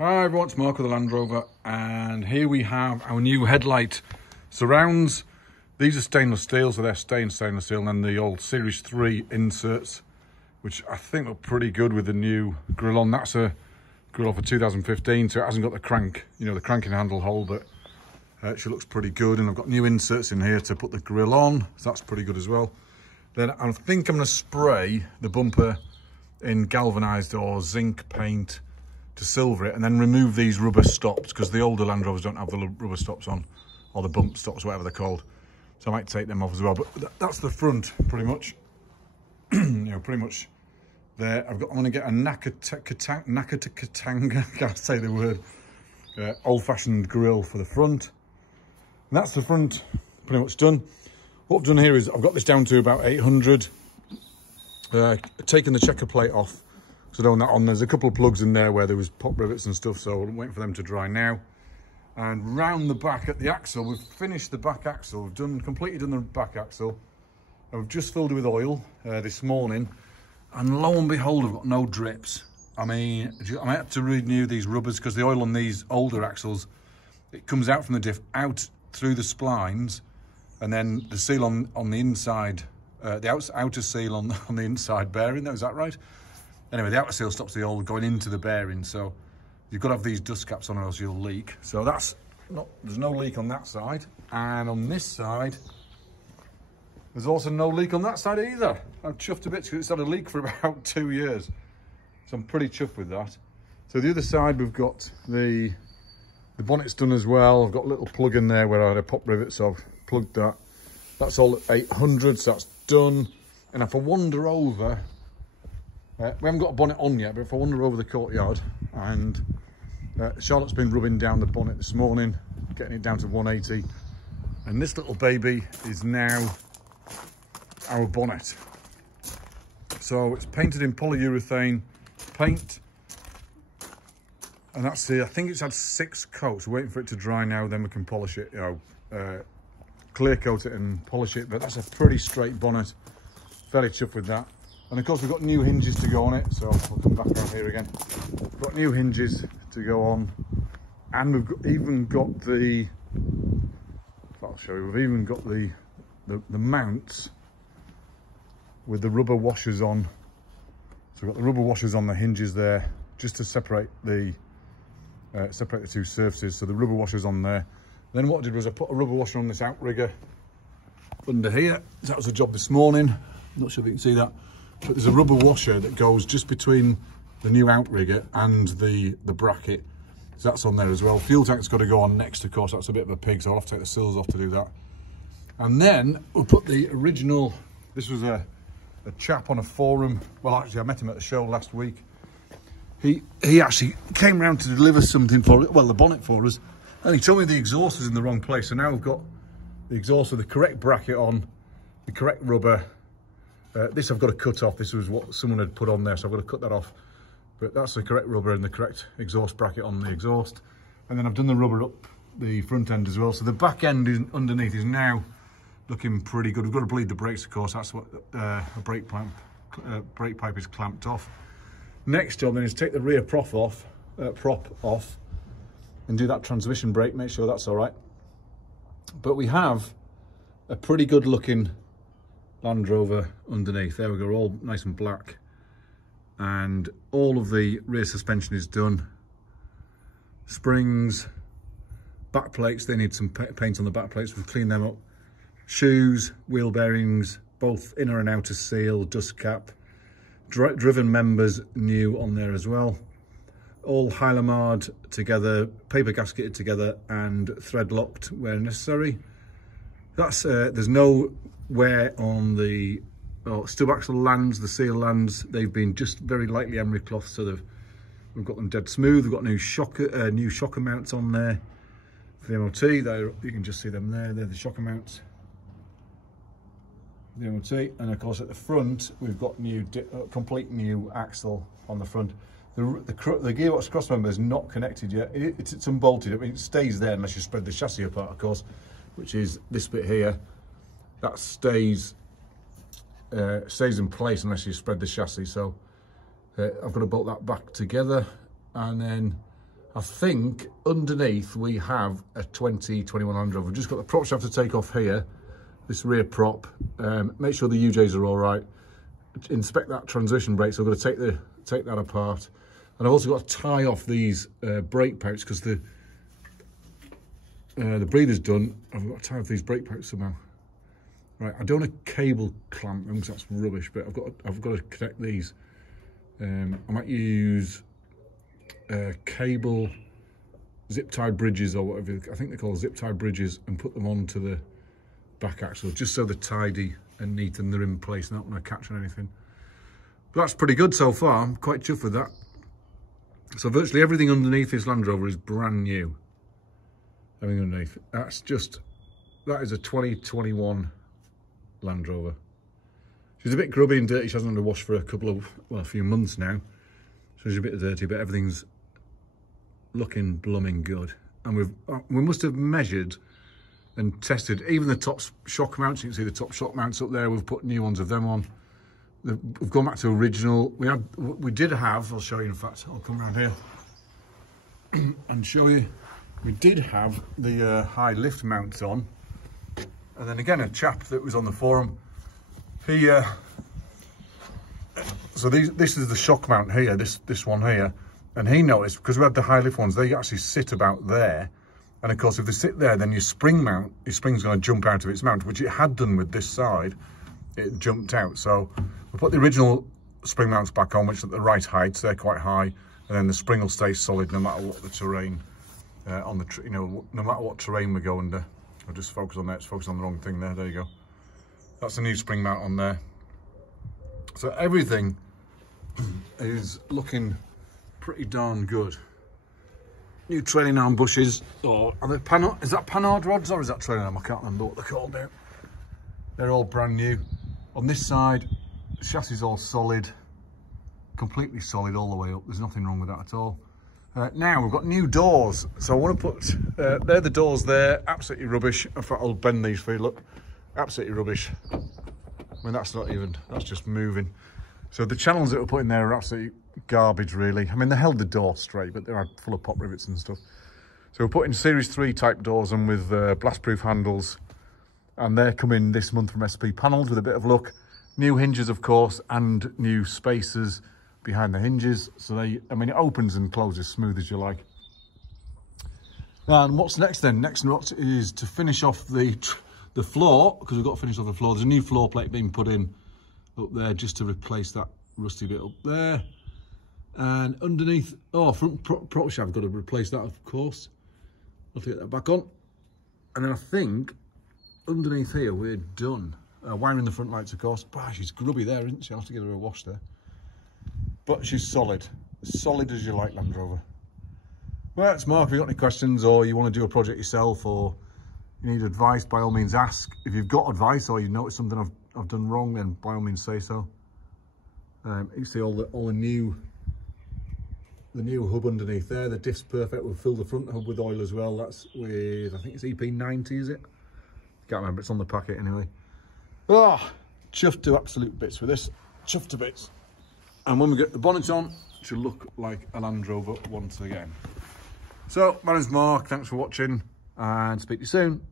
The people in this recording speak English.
Hi everyone, it's Mark of the LandRover, and here we have our new headlight surrounds. These are stainless steel, so they're stainless steel, and then the old Series 3 inserts, which I think look pretty good with the new grille on. That's a grille for 2015, so it hasn't got the crank, the cranking handle hole, but she looks pretty good. And I've got new inserts in here to put the grille on, so that's pretty good as well. Then I think I'm going to spray the bumper in galvanised or zinc paint to silver it, and then remove these rubber stops, because the older Land Rovers don't have the rubber stops on, or the bump stops, whatever they're called. So I might take them off as well. But that's the front, pretty much. Pretty much there. I'm going to get a Nakatanga, can't say the word, old-fashioned grille for the front. And that's the front pretty much done. What I've done here is I've got this down to about 800. Taken the checker plate off, so I don't want that on. There's a couple of plugs in there where there was pop rivets and stuff, so I'm waiting for them to dry now. And round the back at the axle, we've finished the back axle. We've completely done the back axle. I've just filled it with oil this morning, and lo and behold, I've got no drips. I mean, I have to renew these rubbers because the oil on these older axles, it comes out from the diff, out through the splines, and then the seal on the inside, the outer seal on the inside bearing. Is that right? Anyway, the outer seal stops the oil going into the bearing, so you've got to have these dust caps on or else you'll leak. So there's no leak on that side. And on this side, there's also no leak on that side either. I'm chuffed a bit because it's had a leak for about 2 years. So I'm pretty chuffed with that. So the other side, we've got the bonnet's done as well. I've got a little plug in there where I had a pop rivet, so I've plugged that. That's all at 800, so that's done. And if I wander over, we haven't got a bonnet on yet, but if I wander over the courtyard, and Charlotte's been rubbing down the bonnet this morning, getting it down to 180. And this little baby is now our bonnet. So it's painted in polyurethane paint. And that's I think it's had 6 coats. We're waiting for it to dry now, then we can polish it, clear coat it and polish it. But that's a pretty straight bonnet. Fairly chuffed with that. And of course we've got new hinges to go on it, so we'll come back around here again. We've got new hinges to go on, and even got the, I'll show you, we've even got the mounts with the rubber washers on. So we've got the rubber washers on the hinges there, just to separate the two surfaces. So the rubber washers on there. Then what I did was I put a rubber washer on this outrigger under here. That was a job this morning. I'm not sure if you can see that. But there's a rubber washer that goes just between the new outrigger and the bracket. So that's on there as well. Fuel tank's got to go on next, of course. That's a bit of a pig, so I'll have to take the sills off to do that. And then we'll put the original, this was a chap on a forum. Well, actually, I met him at the show last week. He actually came round to deliver something for, well, the bonnet for us. And he told me the exhaust was in the wrong place. So now we've got the exhaust with the correct bracket on, the correct rubber. This I've got to cut off. This was what someone had put on there, so I've got to cut that off. But that's the correct rubber and the correct exhaust bracket on the exhaust. And then I've done the rubber up the front end as well. So the back end underneath is now looking pretty good. We've got to bleed the brakes, of course. That's what a brake pipe is clamped off. Next job then is take the rear prop off, and do that transmission brake. Make sure that's all right. But we have a pretty good looking Land Rover underneath. There we go, all nice and black, and all of the rear suspension is done. Springs, back plates, they need some paint on the back plates. We've cleaned them up. Shoes, wheel bearings, both inner and outer seal, dust cap, driven members new on there as well. All Hylamard together, paper gasketed together, and thread locked where necessary. That's there's no wear on the stub axle lands, the seal lands. They've been just very lightly emery cloth, so we've got them dead smooth. We've got new shocker mounts on there for the MOT. You can just see them there. They're the shocker mounts, the MOT. And of course at the front we've got complete new axle on the front. The gearbox cross member is not connected yet. It's unbolted. I mean, it stays there unless you spread the chassis apart, of course, which is this bit here. That stays in place unless you spread the chassis. So I've got to bolt that back together, and then I think underneath we have a 2021 Land Rover. We've just got the prop shaft to take off here, this rear prop. Make sure the UJs are all right. Inspect that transition brake, so I've got to take that apart. And I've also got to tie off these brake pouches because the breather's done. I've got to tie off these brake pouches somehow. Right, I don't want a cable clamp them because that's rubbish, but I've got to connect these. I might use cable zip tie bridges or whatever, I think they're called zip tie bridges, and put them onto the back axle just so they're tidy and neat and they're in place, not going to catch on anything. But that's pretty good so far. I'm quite chuffed with that. So virtually everything underneath this Land Rover is brand new. Everything underneath. That is a 2021 Land Rover. She's a bit grubby and dirty. She hasn't had a wash for a few months now. So she's a bit dirty, but everything's looking blooming good. And we must have measured and tested even the top shock mounts. You can see the top shock mounts up there. We've put new ones of them on. We've gone back to original. We did have, I'll show you in fact, I'll come around here and show you. We did have the high lift mounts on. And then again, a chap that was on the forum, so this is the shock mount here, this one here, and he noticed, because we had the high lift ones, they actually sit about there, and of course if they sit there, then your spring's going to jump out of its mount, which it had done with this side. It jumped out, so we put the original spring mounts back on, which are at the right height, so they're quite high, and then the spring will stay solid no matter what the terrain, no matter what terrain we go under. I'll just focus on that. It's focused on the wrong thing there. There you go. That's a new spring mount on there. So everything is looking pretty darn good. New trailing arm bushes, or are they is that panhard rods or is that trailing arm? I can't remember what they're called now. They're all brand new. On this side, the chassis is all solid, completely solid all the way up. There's nothing wrong with that at all. Now we've got new doors, so I want to put, they're the doors there, absolutely rubbish. In fact, I'll bend these for you, look, absolutely rubbish. I mean, that's just moving. So the channels that we're putting there are absolutely garbage, really. I mean, they held the door straight, but they're full of pop rivets and stuff. So we're putting Series 3 type doors on with blast-proof handles, and they're coming this month from SP Panels with a bit of luck. New hinges, of course, and new spacers behind the hinges, so it opens and closes smooth as you like. And what's next then? Next is to finish off the floor, because we've got to finish off the floor. There's a new floor plate being put in up there just to replace that rusty bit up there. And underneath, front prop shaft, I've got to replace that, of course. I'll have to get that back on. And then I think underneath here we're done. Wiring the front lights, of course. Bah, she's grubby there, isn't she? I'll have to give her a wash there. But she's solid. As solid as you like, Land Rover. Well, that's Mark. If you've got any questions, or you want to do a project yourself, or you need advice, by all means ask. If you've got advice or you notice something I've done wrong, then by all means say so. You can see all the new hub underneath there. The diff's perfect. We'll fill the front hub with oil as well. That's with, I think it's EP90, is it? Can't remember. It's on the packet anyway. Chuffed to absolute bits with this. Chuffed to bits. And when we get the bonnet on, it should look like a Land Rover once again. So, my name's Mark. Thanks for watching, and speak to you soon.